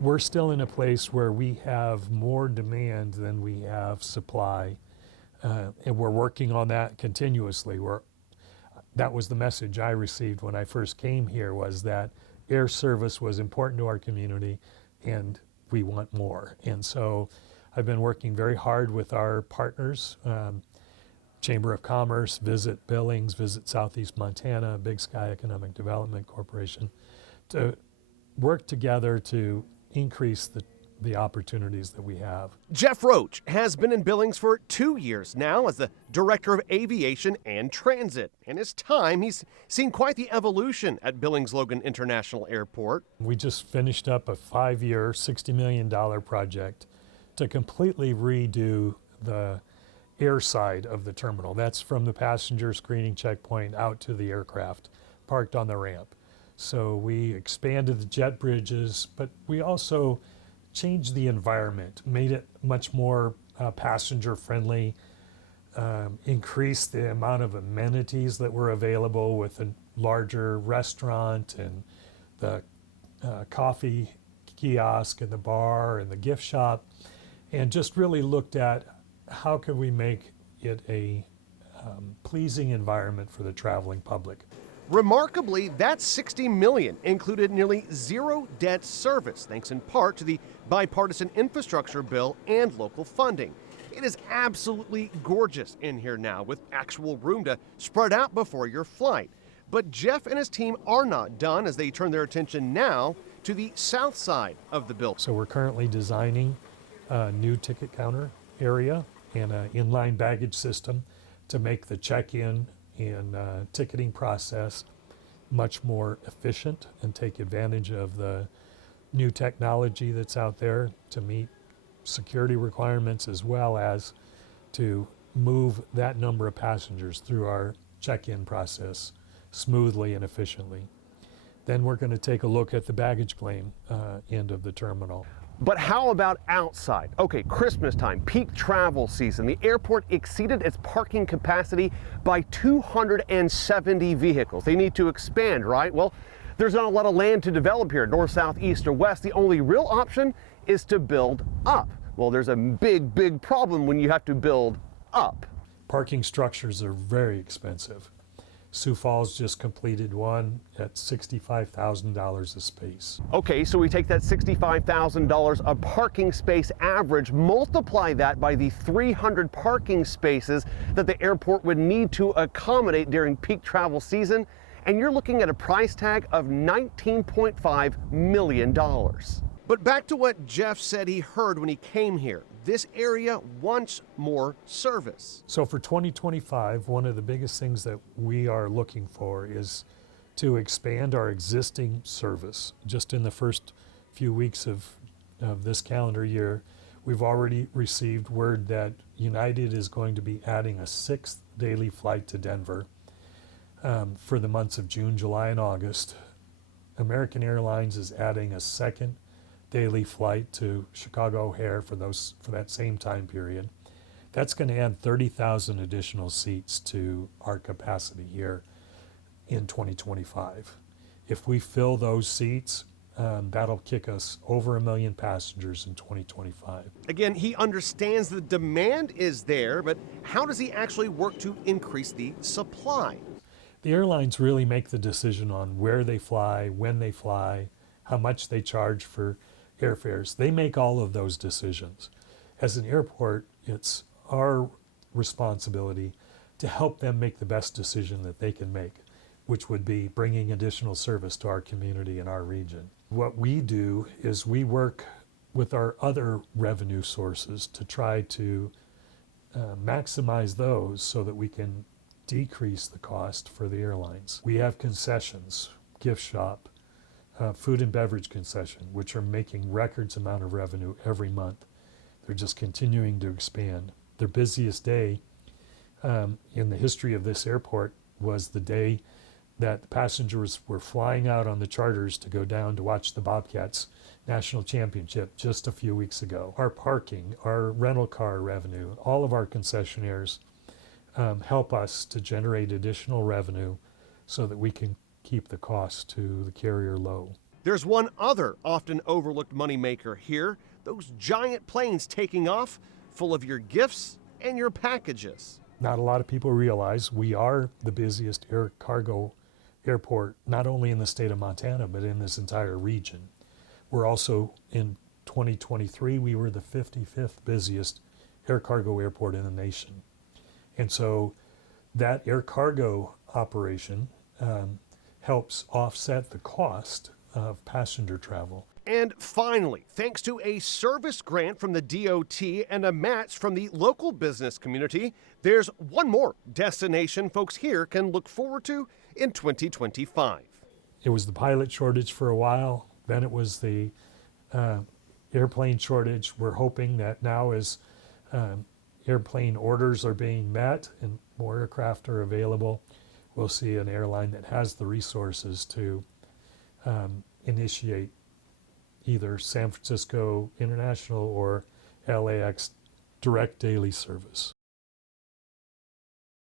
We're still in a place where we have more demand than we have supply, and we're working on that continuously. That was the message I received when I first came here, was that air service was important to our community and we want more. And so I've been working very hard with our partners, Chamber of Commerce, Visit Billings, Visit Southeast Montana, Big Sky Economic Development Corporation, to work together to increase the opportunities that we have. Jeff Roach has been in Billings for 2 years now as the Director of Aviation and Transit. In his time, he's seen quite the evolution at Billings Logan International Airport. We just finished up a 5-year, $60 million project to completely redo the air side of the terminal. That's from the passenger screening checkpoint out to the aircraft parked on the ramp. So we expanded the jet bridges, but we also changed the environment, made it much more passenger friendly, increased the amount of amenities that were available with a larger restaurant and the coffee kiosk and the bar and the gift shop, and just really looked at how could we make it a pleasing environment for the traveling public. Remarkably, that $60 million included nearly zero debt service, thanks in part to the bipartisan infrastructure bill and local funding. It is absolutely gorgeous in here now, with actual room to spread out before your flight. But Jeff and his team are not done, as they turn their attention now to the south side of the building. So we're currently designing a new ticket counter area and an inline baggage system to make the check-in and ticketing process much more efficient and take advantage of the new technology that's out there to meet security requirements, as well as to move that number of passengers through our check-in process smoothly and efficiently. Then we're going to take a look at the baggage claim end of the terminal. But how about outside? Okay, Christmas time, peak travel season. The airport exceeded its parking capacity by 270 vehicles. They need to expand, right? Well, there's not a lot of land to develop here, north, south, east, or west. The only real option is to build up. Well, there's a big problem when you have to build up. Parking structures are very expensive. Sioux Falls just completed one at $65,000 a space. Okay, so we take that $65,000 a parking space average, multiply that by the 300 parking spaces that the airport would need to accommodate during peak travel season, and you're looking at a price tag of $19.5 million. But back to what Jeff said he heard when he came here. This area wants more service. So for 2025, one of the biggest things that we are looking for is to expand our existing service. Just in the first few weeks of this calendar year, we've already received word that United is going to be adding a 6th daily flight to Denver for the months of June, July, and August. American Airlines is adding a 2nd daily flight to Chicago O'Hare for that same time period. That's going to add 30,000 additional seats to our capacity here in 2025. If we fill those seats, that'll kick us over 1 million passengers in 2025. Again, he understands the demand is there, but how does he actually work to increase the supply? The airlines really make the decision on where they fly, when they fly, how much they charge for airfares. They make all of those decisions. As an airport, it's our responsibility to help them make the best decision that they can make, which would be bringing additional service to our community and our region. What we do is we work with our other revenue sources to try to maximize those so that we can decrease the cost for the airlines. We have concessions, gift shop, food and beverage concession, which are making records amount of revenue every month. They're just continuing to expand. Their busiest day in the history of this airport was the day that the passengers were flying out on the charters to go down to watch the Bobcats national championship just a few weeks ago. Our parking, our rental car revenue, all of our concessionaires help us to generate additional revenue so that we can keep the cost to the carrier low. There's one other often overlooked moneymaker here, those giant planes taking off full of your gifts and your packages. Not a lot of people realize we are the busiest air cargo airport, not only in the state of Montana, but in this entire region. We're also, in 2023, we were the 55th busiest air cargo airport in the nation. And so that air cargo operation helps offset the cost of passenger travel. And finally, thanks to a service grant from the DOT and a match from the local business community, there's one more destination folks here can look forward to in 2025. It was the pilot shortage for a while, then it was the airplane shortage. We're hoping that now as airplane orders are being met and more aircraft are available, we'll see an airline that has the resources to initiate either San Francisco International or LAX direct daily service.